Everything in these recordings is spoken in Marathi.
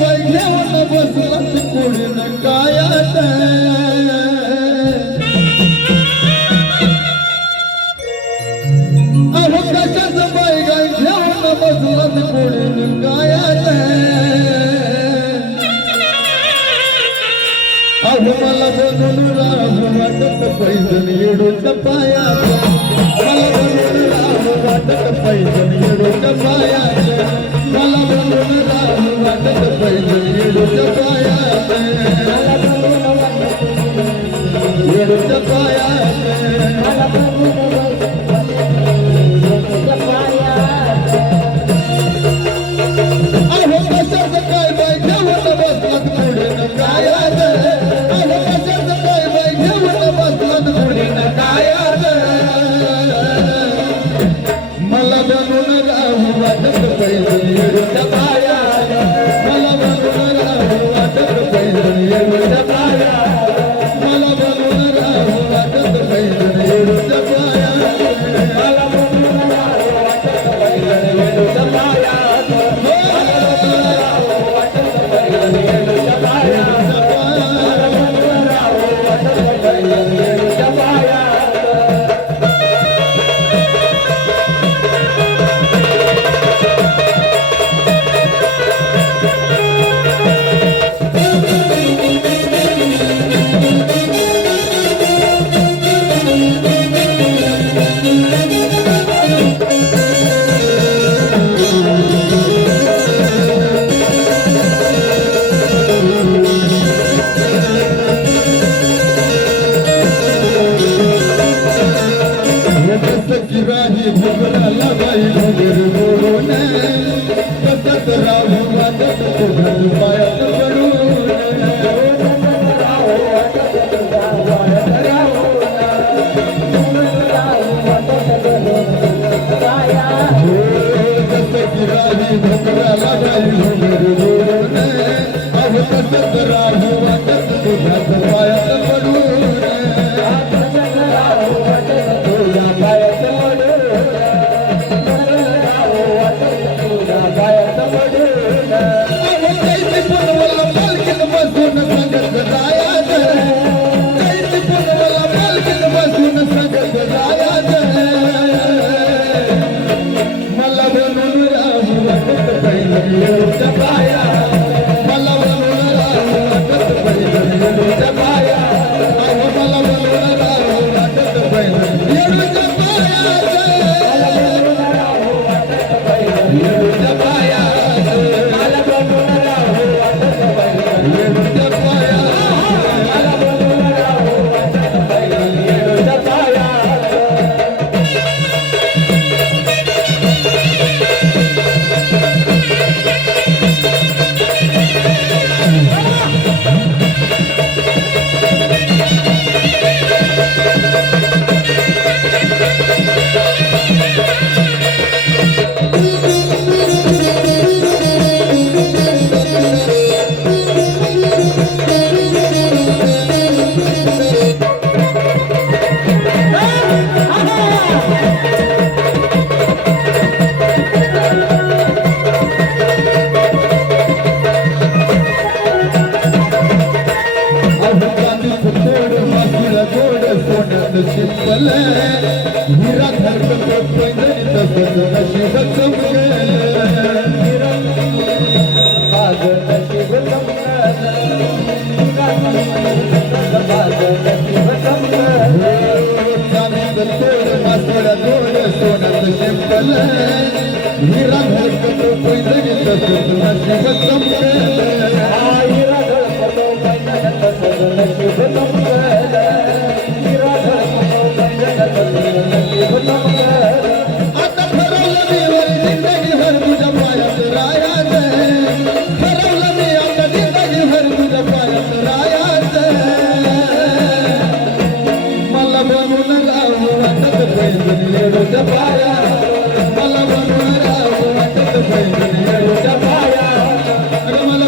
बाई घेऊन बसला कुडीन कायात अहो कशाच बाई गाय घेऊन बसला कुडीन कायात अहो मला बनून राम वाटत पैजण येडूच्या पायात मला बनून राम वाटत पैजण येडूच्या पायात मला बनून राम वाटत पैजण येडूच्या पायात येडूच्या पायात मला अहो कशाच काय बाई घेऊन बसलात पुढे कायात मला बनून राहू वाटत पैजण येडूच्या पायात मला बनून राहू वाटत पैजण येडूच्या पायात मला बनून राहू वाटत पैजण येडूच्या पायात मला बनून राहू वाटत पैजण येडूच्या पायात मला बनून राहू वाटत पैजण येडूच्या पायात मला बनून राहू वाटत पैजण येडूच्या पायात राही भोगराला बाई भोगर बोलून कसत राहू वाटत तुझ्या पायात पडून राही भोगराला बाई भोगर बोलून अहो कसत राहू वाटत तुझ्या पायात पडून मला बनून राहू वाटत पैजण येडूच्या पायात मला बनून राहू वाटत पैजण येडूच्या पायात अहो मला बनून राहू वाटत पैजण येडूच्या पायात मला बनून राहू वाटत पैजण येडूच्या पायात मला बनून राहू वाटत पैजण येडूच्या पायात मला बनून राहू वाटत पैजण येडूच्या पायात शिंपल हिरा धरतो पैजणी तसंच नशीब चमके आज नशीब तोड मासोड्या तोड सोन्याचं शिंपल हिरा धरतो पैजणी तसंच नशीब चमके हिरा धरतो पैजणी तसंच नशीब चमके आता ठरवलं मी वरी जिंदगी भर तुझ्या पायात रायात ठरवलं मी आता जिंदगी भर तुझ्या पायात रायात मला बनून राहू वाटत पैजण येडूच्या पायात मला बनून राहू वाटत पैजण येडूच्या पायात मला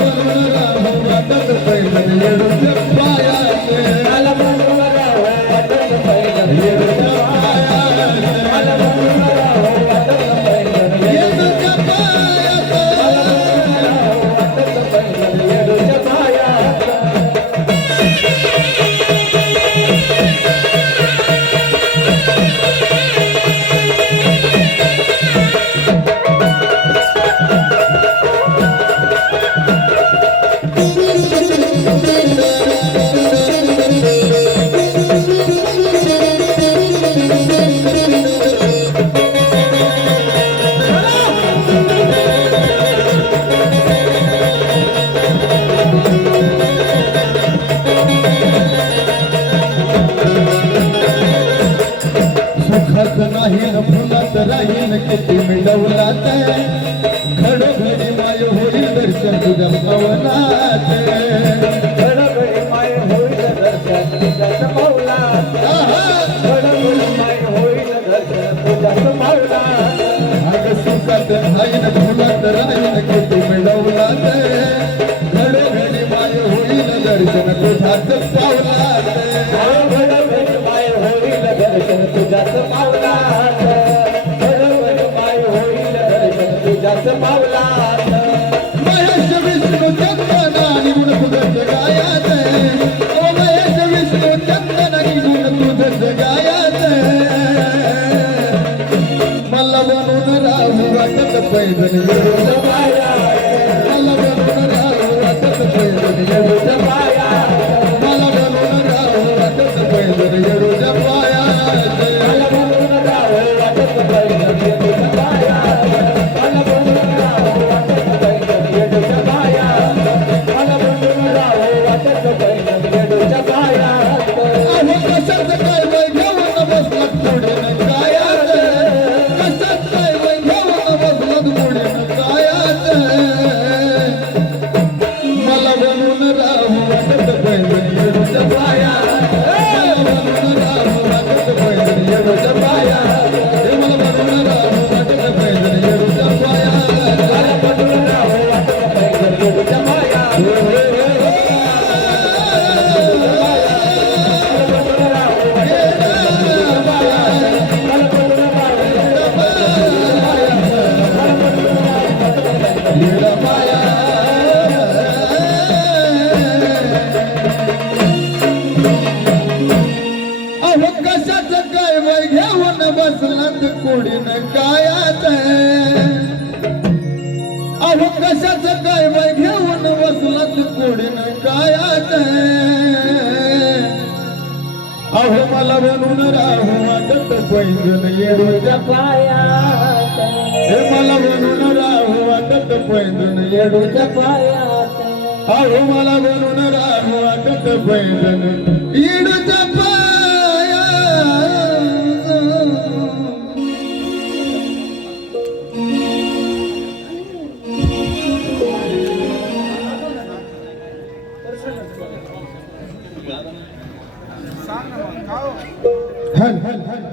किती मिळवलात खडोघडी माय होईल दर्शन तुझ्या पावनात घडघडी माय होईल दर्शन तुझ्याच पावलात घडघडी माय होईल दर्शन तुझ्याच पावलात अग सुखात आईन फुलात राहीन किती मिळवलात घडोघडी माय होईल दर्शन तुझ्याच पावलात घडघडी माय होईल दर्शन तुझ्याच पावलात घडघडी माय होईल दर्शन तुझ्याच पावलात महेश विष्णू चंदना निगुण तुझं गायात ओ महेश विष्णू चंदना निगुण तुझं गायात मला बनून राहू वाटत पैदल येडूच्या पायात मला बनून राहू वाटत पैदल येडूच्या पायात मला बनून राहू वाटत पैदल येडूच्या पायात मला बनून राहू वाटत पैदल येडूच्या पायात मला बनून राहू वाटत पैदल येडूच्या पायात मला बनून राहू वाटत पैदल येडूच्या पायात अहो कशाचं काय वय घेऊन बसलात पुढे कायात कशात काय वय घेऊन बसलात पुढे कायात मला बनून राहू वाटत पैदल येडूच्या पायात मला बनून राहू वाटत पैदल येडूच्या पायात हे मला बनून राहू वाटत पैदल येडूच्या पायात मला बनून राहू वाटत पैदल येडूच्या पायात अहो कशाचं काय वय घेऊन बसलात कुडीनं कायात अहो कशाचं काय वय घेऊन बसलात कुडीनं कायात अहो मला बनून राहू वाटत पैंजण येडूच्या पायात हे मला बनून राहू वाटत पैंजण येडूच्या पायात अहो मला बनून राहू वाटत पैंजण येडूच्या पायात हन हन हन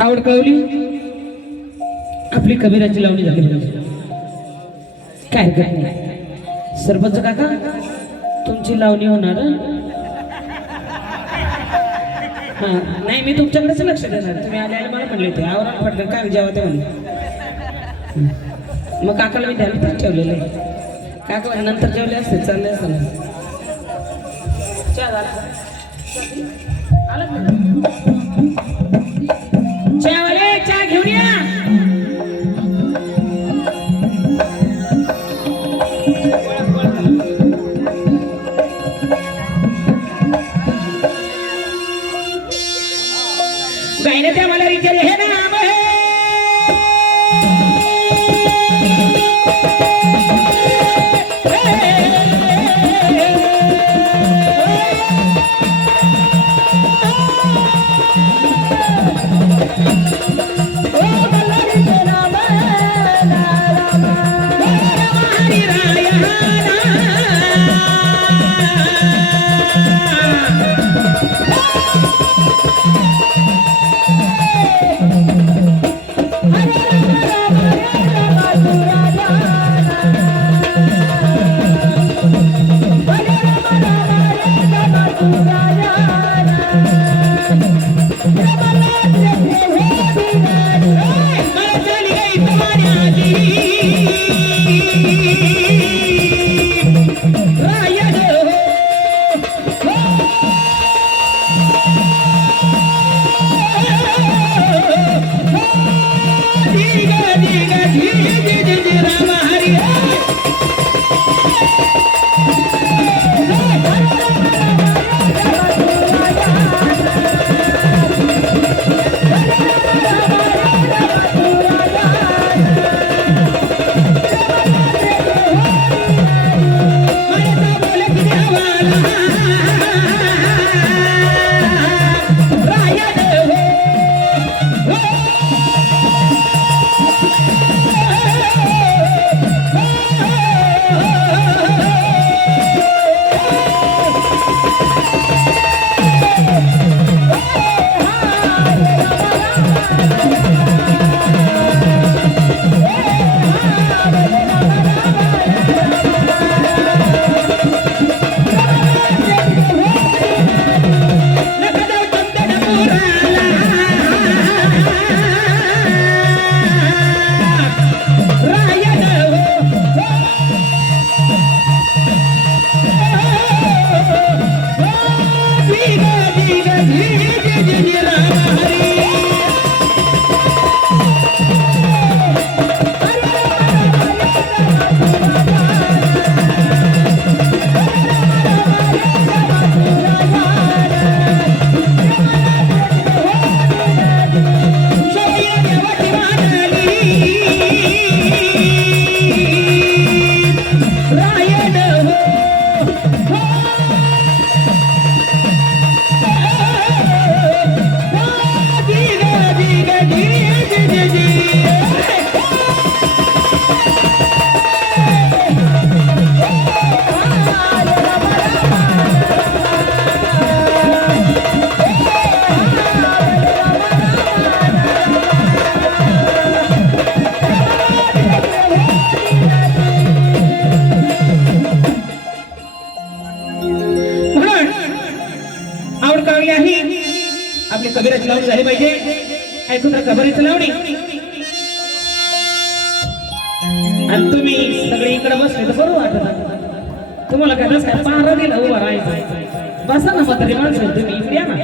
आवड कळवली आपली कबीराची लावणी झाली काय हरकत नाही सरपंच काका तुमची लावणी होणार हा नाही मी तुमच्याकडेच लक्ष देणार तुम्ही आले मला म्हणले होते आवरा पटकन काय जेव्हा ते म्हणले मग काकाला मी ध्यानातच ठेवलेलं आहे काका नंतर जेवले असते चालले असते चहा घेऊन या रायड राम हरी आवड काढली आहे आपली कबीराची लावणी झाली पाहिजे ऐकून कबीराची लावणी आणि तुम्ही सगळे इकडे बसले तर बरोबर वाटत तुम्हाला काय नसतं पारा दिला उभा राहायचं बसा ना म्हातारी माणसं तुम्ही इकडे या ना